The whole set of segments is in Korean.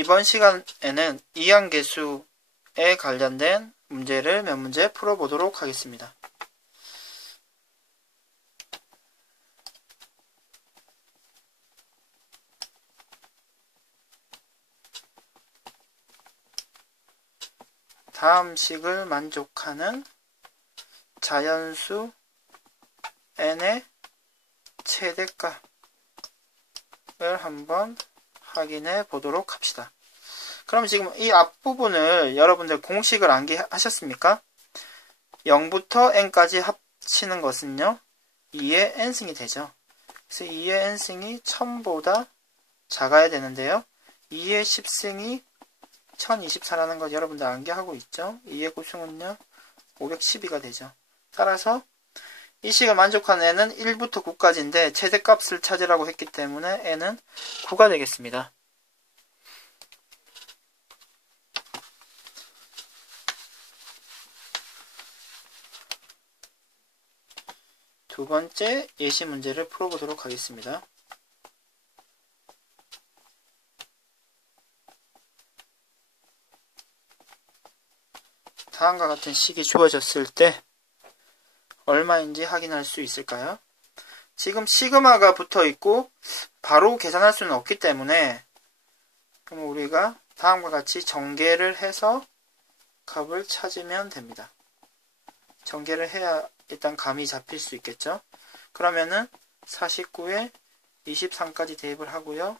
이번 시간에는 이항계수에 관련된 문제를 몇 문제 풀어보도록 하겠습니다. 다음 식을 만족하는 자연수 n의 최대값을 한번 확인해 보도록 합시다. 그럼 지금 이 앞부분을 여러분들 공식을 암기하셨습니까? 0부터 n까지 합치는 것은요. 2의 n승이 되죠. 그래서 2의 n승이 1000보다 작아야 되는데요. 2의 10승이 1024라는 것 여러분들 암기하고 있죠? 2의 고승은요. 512가 되죠. 따라서 이 식을 만족하는 n은 1부터 9까지인데 최대값을 찾으라고 했기 때문에 n은 9가 되겠습니다. 두 번째 예시 문제를 풀어보도록 하겠습니다. 다음과 같은 식이 주어졌을 때 얼마인지 확인할 수 있을까요? 지금 시그마가 붙어 있고 바로 계산할 수는 없기 때문에 그럼 우리가 다음과 같이 전개를 해서 값을 찾으면 됩니다. 전개를 해야 일단 감이 잡힐 수 있겠죠. 그러면은 49에 23까지 대입을 하고요.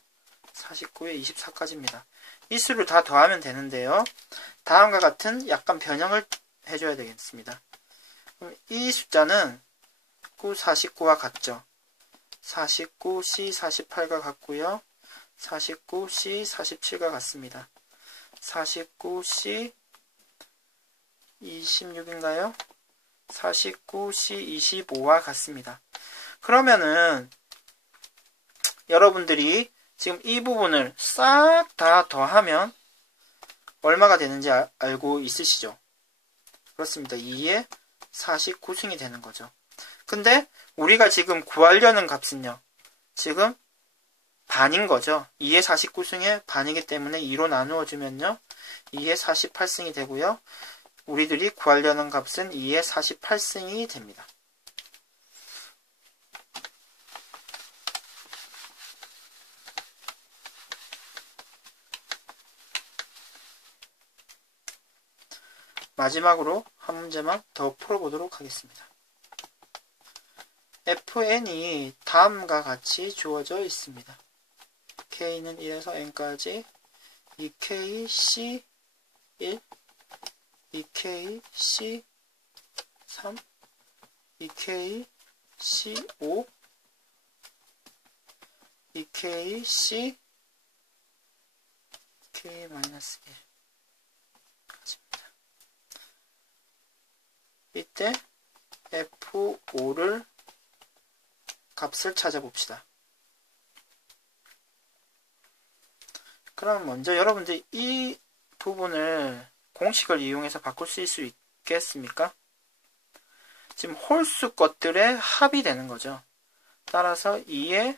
49에 24까지입니다. 이 수를 다 더하면 되는데요. 다음과 같은 약간 변형을 해줘야 되겠습니다. 이 숫자는 9, 49와 같죠. 49, C, 48과 같고요. 49, C, 47과 같습니다. 49, C, 26인가요? 49, C, 25와 같습니다. 그러면은 여러분들이 지금 이 부분을 싹 다 더하면 얼마가 되는지 아, 알고 있으시죠? 그렇습니다. 2에 49승이 되는 거죠. 근데 우리가 지금 구하려는 값은요. 지금 반인 거죠. 2의 49승의 반이기 때문에 2로 나누어주면요. 2의 48승이 되고요. 우리들이 구하려는 값은 2의 48승이 됩니다. 마지막으로 한 문제만 더 풀어보도록 하겠습니다. fn이 다음과 같이 주어져 있습니다. k는 1에서 n까지 2k c 1 2k c 3 2k c 5 2k c k-1 이때 F5를 값을 찾아봅시다. 그럼 먼저 여러분들 이 부분을 공식을 이용해서 바꿀 수 있겠습니까? 지금 홀수 것들의 합이 되는 거죠. 따라서 2의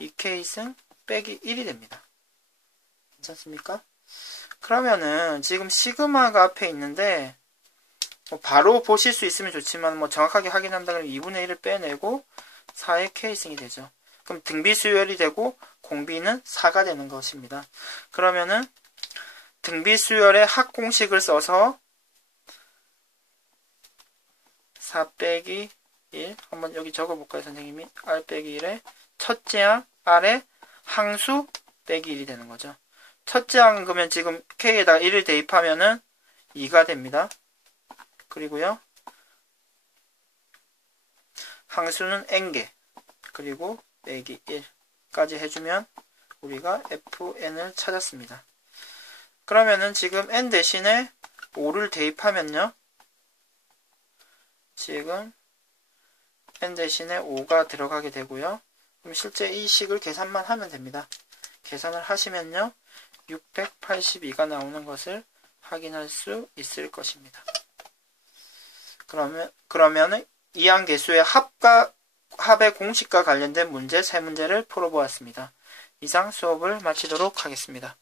2K승 빼기 1이 됩니다. 괜찮습니까? 그러면은 지금 시그마가 앞에 있는데 뭐 바로 보실 수 있으면 좋지만 뭐 정확하게 확인한다면 2분의 1을 빼내고 4의 K승이 되죠. 그럼 등비 수열이 되고 공비는 4가 되는 것입니다. 그러면은 등비 수열의 합공식을 써서 4 빼기 1 한번 여기 적어볼까요 선생님이 R 빼기 1에 첫째 항 R에 항수 빼기 1이 되는 거죠. 첫째 항 그러면 지금 K에다 1을 대입하면은 2가 됩니다. 그리고요. 항수는 n개 그리고 빼기 1까지 해주면 우리가 fn을 찾았습니다. 그러면은 지금 n 대신에 5를 대입하면요. 지금 n 대신에 5가 들어가게 되고요. 그럼 실제 이 식을 계산만 하면 됩니다. 계산을 하시면요. 682가 나오는 것을 확인할 수 있을 것입니다. 그러면 그러면은 이항 계수의 합과 합의 공식과 관련된 문제 세 문제를 풀어보았습니다. 이상 수업을 마치도록 하겠습니다.